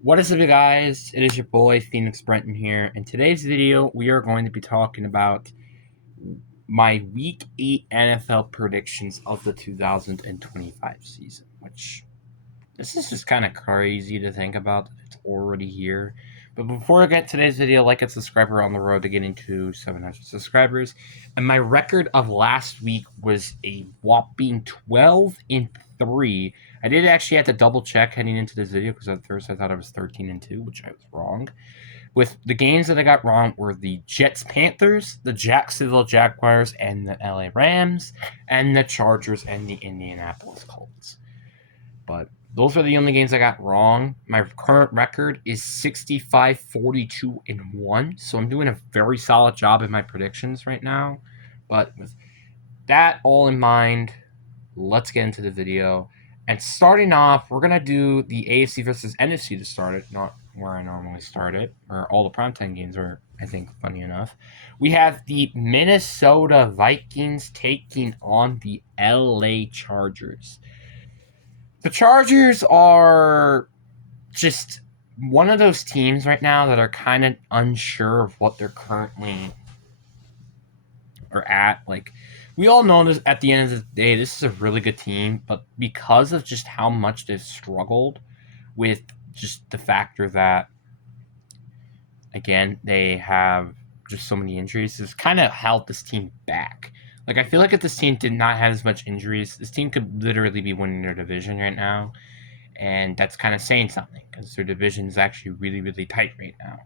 What is up, you guys? It is your boy Phoenix Brenton here. In today's video, we are going to be talking about my Week 8 NFL predictions of the 2025 season, which this is just kind of crazy to think about that it's already here. But before I get today's video, like and subscribe. We're on the road to getting to 700 subscribers. And my record of last week was a whopping 12-3. I did actually have to double check heading into this video because at first I thought I was 13-2, which I was wrong. With the games that I got wrong were the Jets Panthers, the Jacksonville Jaguars, and the LA Rams, and the Chargers and the Indianapolis Colts. But those are the only games I got wrong. My current record is 65, 42, and 1. So I'm doing a very solid job in my predictions right now. But with that all in mind, let's get into the video. And starting off, we're going to do the AFC versus NFC to start it, not where I normally start it, where all the primetime games are, I think, funny enough. We have the Minnesota Vikings taking on the LA Chargers. The Chargers are just one of those teams right now that are kind of unsure of what they're currently are at. Like, we all know this at the end of the day, this is a really good team, but because of just how much they've struggled with just the factor that, again, they have just so many injuries, it's kind of held this team back. Like, I feel like if this team did not have as much injuries, this team could literally be winning their division right now. And that's kind of saying something because their division is actually really, really tight right now.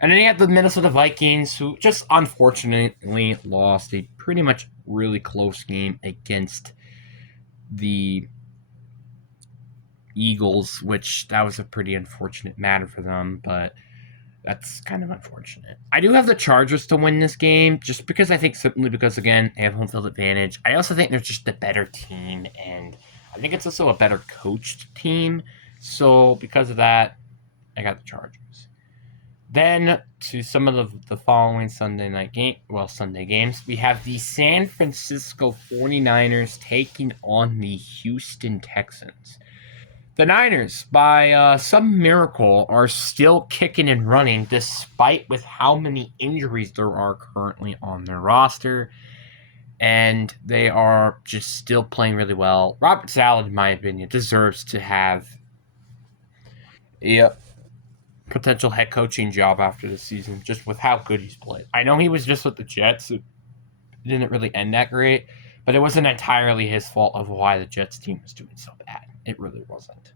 And then you have the Minnesota Vikings, who just unfortunately lost a pretty much really close game against the Eagles, which that was a pretty unfortunate matter for them, but that's kind of unfortunate. I do have the Chargers to win this game, just because I think simply because, again, they have home field advantage. I also think they're just a better team, and I think it's also a better coached team. So because of that, I got the Chargers. Then to some of the following Sunday games, we have the San Francisco 49ers taking on the Houston Texans. The Niners, by some miracle, are still kicking and running despite with how many injuries there are currently on their roster. And they are just still playing really well. Robert Saleh, in my opinion, deserves to have a potential head coaching job after the season, just with how good he's played. I know he was just with the Jets. It didn't really end that great, but it wasn't entirely his fault of why the Jets team was doing so bad. It really wasn't.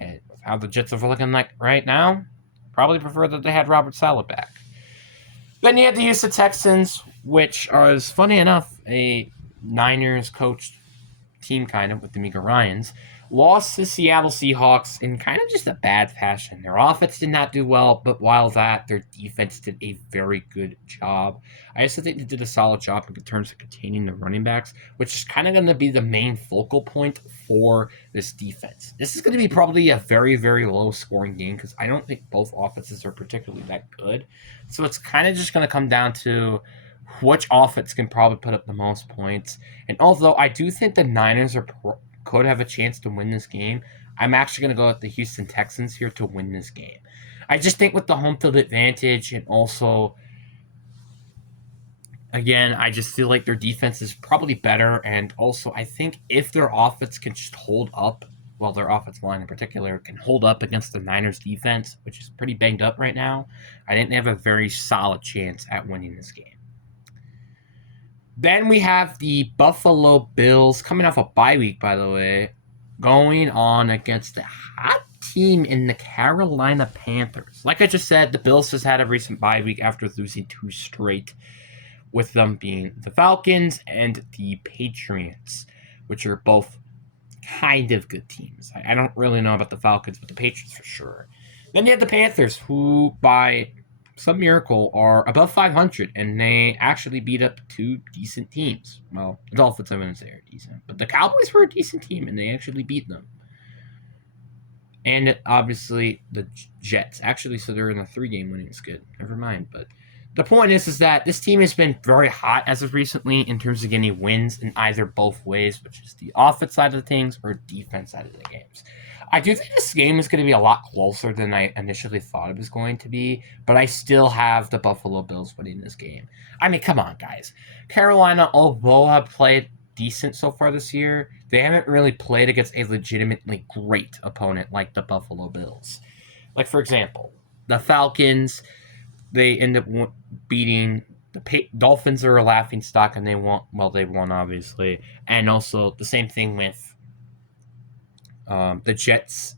And with how the Jets are looking like right now, probably prefer that they had Robert Saleh back. Then you had the Houston Texans, which is, funny enough, a Niners coached team kind of with DeMeco Ryans, lost to Seattle Seahawks in kind of just a bad fashion. Their offense did not do well, but while that, their defense did a very good job. I also think they did a solid job in terms of containing the running backs, which is kind of going to be the main focal point for this defense. This is going to be probably a very, very low scoring game because I don't think both offenses are particularly that good. So it's kind of just going to come down to which offense can probably put up the most points. And although I do think the Niners could have a chance to win this game, I'm actually going to go with the Houston Texans here to win this game. I just think with the home field advantage and also, again, I just feel like their defense is probably better. And also, I think if their offense can just hold up, well, their offensive line in particular can hold up against the Niners defense, which is pretty banged up right now, I think they have a very solid chance at winning this game. Then we have the Buffalo Bills coming off a bye week, by the way, going on against the hot team in the Carolina Panthers. Like I just said, the Bills just had a recent bye week after losing 2 straight, with them being the Falcons and the Patriots, which are both kind of good teams. I don't really know about the Falcons, but the Patriots for sure. Then you have the Panthers, who by some miracle are above 500, and they actually beat up 2 decent teams. Well, the Dolphins, I wouldn't say are decent, but the Cowboys were a decent team, and they actually beat them. And obviously the Jets. Actually, so they're in a 3-game winning skid. Never mind. But the point is that this team has been very hot as of recently in terms of getting wins in either both ways, which is the offense side of things or defense side of the games. I do think this game is going to be a lot closer than I initially thought it was going to be, but I still have the Buffalo Bills winning this game. I mean, come on, guys. Carolina, although have played decent so far this year, they haven't really played against a legitimately great opponent like the Buffalo Bills. Like, for example, the Falcons, they end up beating the Dolphins are a laughing stock, and they won obviously, and also the same thing with the Jets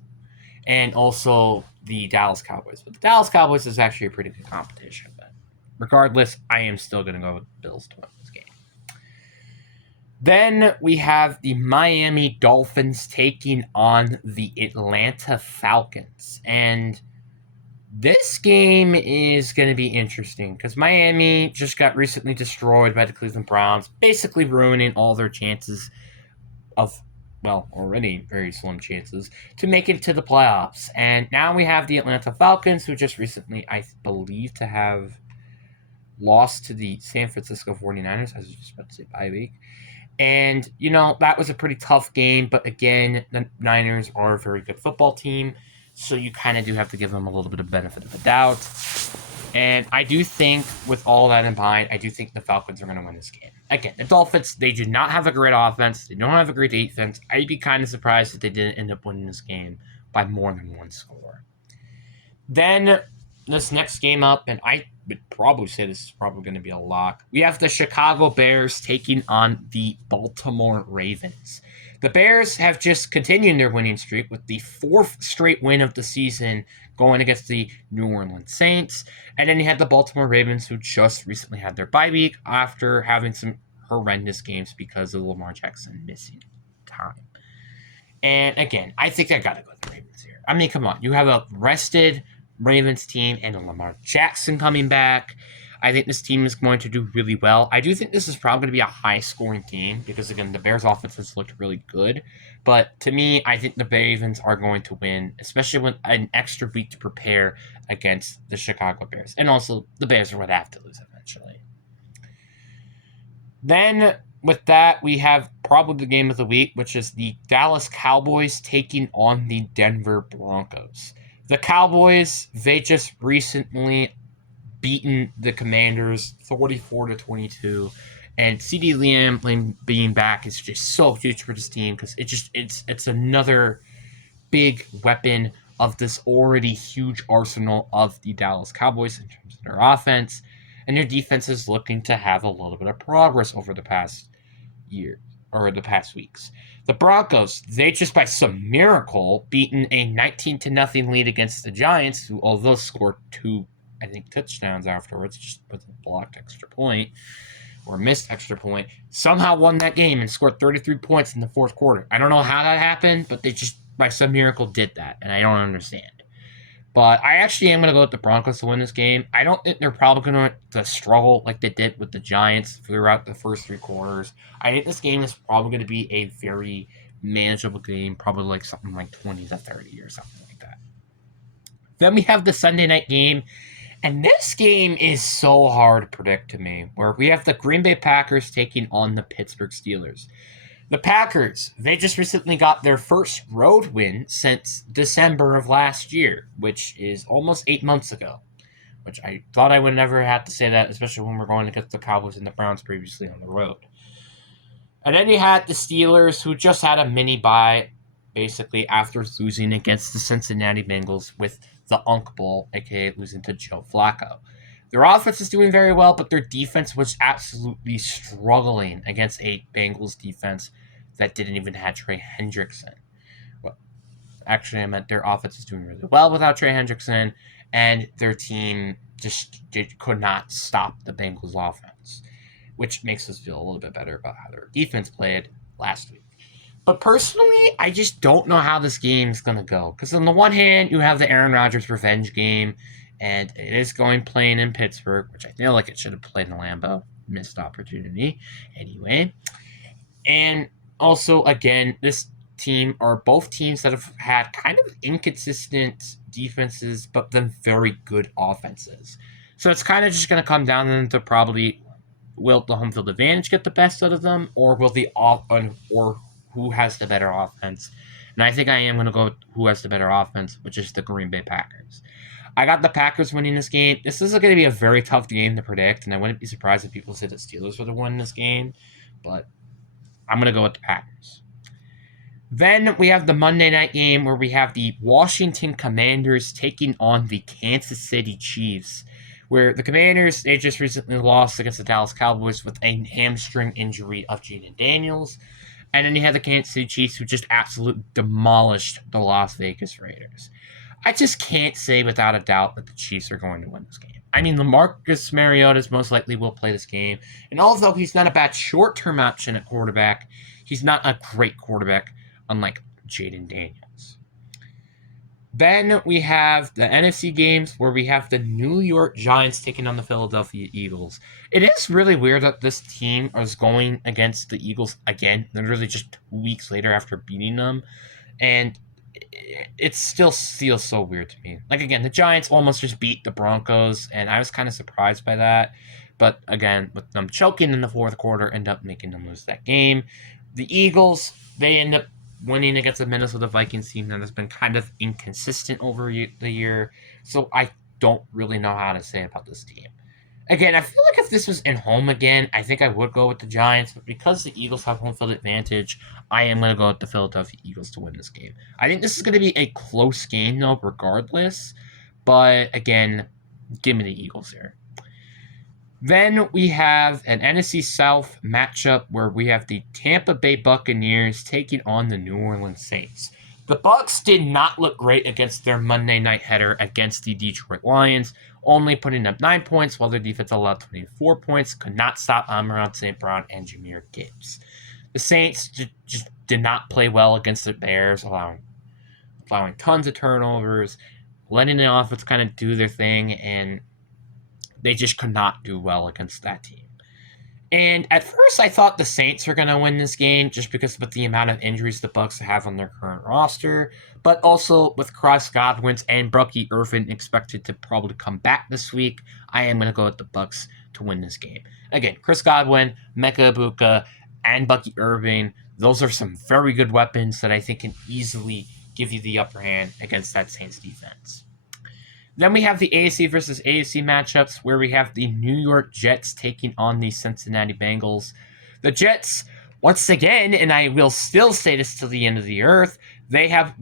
and also the Dallas Cowboys. But the Dallas Cowboys is actually a pretty good competition. But regardless, I am still going to go with the Bills to win this game. Then we have the Miami Dolphins taking on the Atlanta Falcons. And this game is going to be interesting because Miami just got recently destroyed by the Cleveland Browns, basically ruining all their chances of, well, already very slim chances to make it to the playoffs. And now we have the Atlanta Falcons, who just recently, I believe, to have lost to the San Francisco 49ers. I was just about to say bye week. And, that was a pretty tough game. But again, the Niners are a very good football team. So you kind of do have to give them a little bit of benefit of the doubt. And I do think, with all that in mind, I do think the Falcons are going to win this game. Again, the Dolphins, they do not have a great offense. They don't have a great defense. I'd be kind of surprised if they didn't end up winning this game by more than one score. Then, this next game up, and I would probably say this is probably going to be a lock. We have the Chicago Bears taking on the Baltimore Ravens. The Bears have just continued their winning streak with the 4th straight win of the season going against the New Orleans Saints. And then you had the Baltimore Ravens, who just recently had their bye week after having some horrendous games because of Lamar Jackson missing time. And again, I think I got to go with the Ravens here. I mean, come on. You have a rested Ravens team and a Lamar Jackson coming back. I think this team is going to do really well. I do think this is probably going to be a high-scoring game because, again, the Bears' offense has looked really good. But to me, I think the Ravens are going to win, especially with an extra week to prepare against the Chicago Bears. And also, the Bears would have to lose eventually. Then, with that, we have probably the game of the week, which is the Dallas Cowboys taking on the Denver Broncos. The Cowboys, they just recently beaten the Commanders 34-22, and CeeDee Lamb being back is just so huge for this team because it's another big weapon of this already huge arsenal of the Dallas Cowboys in terms of their offense, and their defense is looking to have a little bit of progress over the past year or the past weeks. The Broncos, they just by some miracle beaten a 19-0 lead against the Giants, who although scored 2 touchdowns afterwards, just with a blocked extra point or missed extra point, somehow won that game and scored 33 points in the 4th quarter. I don't know how that happened, but they just, by some miracle, did that, and I don't understand. But I actually am going to go with the Broncos to win this game. I don't think they're probably going to struggle like they did with the Giants throughout the first 3 quarters. I think this game is probably going to be a very manageable game, probably like something like 20-30 or something like that. Then we have the Sunday night game. And this game is so hard to predict to me, where we have the Green Bay Packers taking on the Pittsburgh Steelers. The Packers, they just recently got their first road win since December of last year, which is almost 8 months ago, which I thought I would never have to say that, especially when we're going against the Cowboys and the Browns previously on the road. And then you had the Steelers, who just had a mini bye, basically after losing against the Cincinnati Bengals with the Unk Bowl, aka losing to Joe Flacco. Their offense is doing very well, but their defense was absolutely struggling against a Bengals defense that didn't even have Trey Hendrickson. Well, actually, I meant their offense is doing really well without Trey Hendrickson, and their team just could not stop the Bengals offense, which makes us feel a little bit better about how their defense played last week. But personally, I just don't know how this game is going to go. Because on the one hand, you have the Aaron Rodgers revenge game, and it is playing in Pittsburgh, which I feel like it should have played in Lambeau. Missed opportunity. Anyway. And also, again, this team are both teams that have had kind of inconsistent defenses, but then very good offenses. So it's kind of just going to come down to probably will the home field advantage get the best out of them, or will or who has the better offense And I think I am going to go with who has the better offense, which is the Green Bay Packers. I got the Packers winning this game. This is going to be a very tough game to predict, and I wouldn't be surprised if people say the Steelers would have won this game, but I'm going to go with the Packers. Then we have the Monday night game where we have the Washington Commanders taking on the Kansas City Chiefs, where the Commanders, they just recently lost against the Dallas Cowboys with a hamstring injury of Jaden Daniels. And then you have the Kansas City Chiefs, who just absolutely demolished the Las Vegas Raiders. I just can't say without a doubt that the Chiefs are going to win this game. I mean, LaMarcus Mariota most likely will play this game. And although he's not a bad short-term option at quarterback, he's not a great quarterback, unlike Jaden Daniels. Then we have the NFC games where we have the New York Giants taking on the Philadelphia Eagles. It is really weird that this team is going against the Eagles again, literally just 2 weeks later after beating them. And it still feels so weird to me. Like, again, the Giants almost just beat the Broncos, and I was kind of surprised by that. But again, with them choking in the fourth quarter, end up making them lose that game. The Eagles, they end up winning against the Minnesota Vikings team that has been kind of inconsistent over the year. So I don't really know how to say about this team. Again, I feel like if this was in home again, I think I would go with the Giants. But because the Eagles have home field advantage, I am going to go with the Philadelphia Eagles to win this game. I think this is going to be a close game, though, regardless. But again, give me the Eagles here. Then we have an NFC South matchup where we have the Tampa Bay Buccaneers taking on the New Orleans Saints. The Bucs did not look great against their Monday night header against the Detroit Lions, only putting up 9 points while their defense allowed 24 points, could not stop Amon-Ra St. Brown and Jahmyr Gibbs. The Saints just did not play well against the Bears, allowing tons of turnovers, letting the offense kind of do their thing, and they just could not do well against that team. And at first, I thought the Saints were going to win this game just because of the amount of injuries the Bucs have on their current roster, but also with Chris Godwin and Bucky Irvin expected to probably come back this week, I am going to go with the Bucs to win this game. Again, Chris Godwin, Mecca Ibuka, and Bucky Irvin, those are some very good weapons that I think can easily give you the upper hand against that Saints defense. Then we have the AFC versus AFC matchups where we have the New York Jets taking on the Cincinnati Bengals. The Jets, once again, and I will still say this till the end of the earth, they have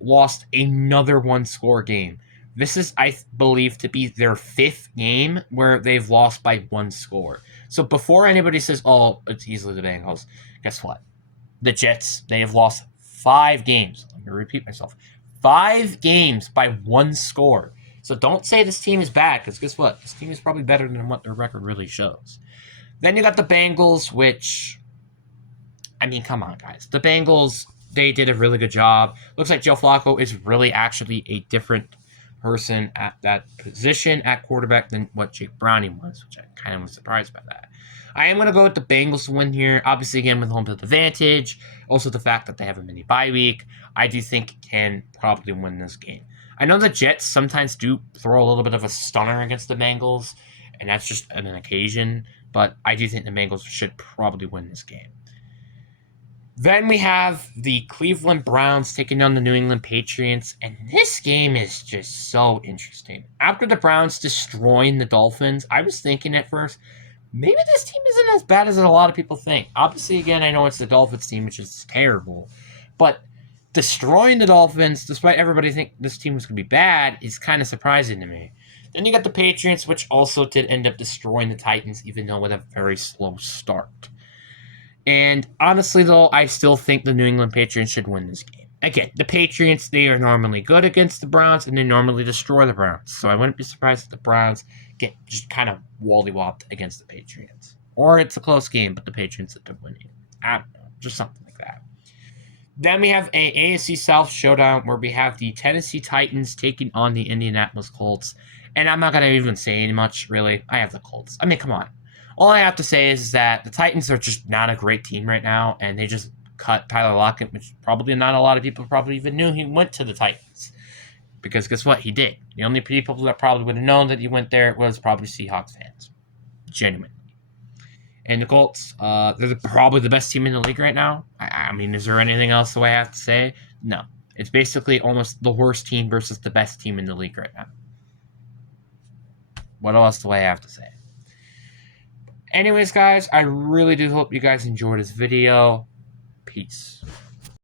lost another one-score game. This is, I believe, to be their 5th game where they've lost by 1 score. So before anybody says, oh, it's easily the Bengals, guess what? The Jets, they have lost 5 games. Let me repeat myself. 5 games by 1 score. So don't say this team is bad, because guess what? This team is probably better than what their record really shows. Then you got the Bengals, which, I mean, come on, guys. The Bengals, they did a really good job. Looks like Joe Flacco is really actually a different person at that position at quarterback than what Jake Browning was, which I kind of was surprised by that. I am going to go with the Bengals to win here. Obviously, again, with home field advantage. Also, the fact that they have a mini bye week, I do think can probably win this game. I know the Jets sometimes do throw a little bit of a stunner against the Bengals, and that's just an occasion, but I do think the Bengals should probably win this game. Then we have the Cleveland Browns taking on the New England Patriots, and this game is just so interesting. After the Browns destroying the Dolphins, I was thinking at first, maybe this team isn't as bad as a lot of people think. Obviously, again, I know it's the Dolphins team, which is terrible, but destroying the Dolphins, despite everybody think this team was going to be bad, is kind of surprising to me. Then you got the Patriots, which also did end up destroying the Titans, even though with a very slow start. And honestly, though, I still think the New England Patriots should win this game. Again, the Patriots, they are normally good against the Browns, and they normally destroy the Browns. So I wouldn't be surprised if the Browns get just kind of wally-whopped against the Patriots. Or it's a close game, but the Patriots end up winning. I don't know, just something like that. Then we have a AFC South showdown where we have the Tennessee Titans taking on the Indianapolis Colts. And I'm not going to even say much, really. I have the Colts. I mean, come on. All I have to say is that the Titans are just not a great team right now, and they just cut Tyler Lockett, which probably not a lot of people probably even knew he went to the Titans. Because guess what? He did. The only people that probably would have known that he went there was probably Seahawks fans. Genuinely. And the Colts, they're probably the best team in the league right now. I mean, is there anything else that I have to say? No. It's basically almost the worst team versus the best team in the league right now. What else do I have to say? Anyways, guys, I really do hope you guys enjoyed this video. Peace.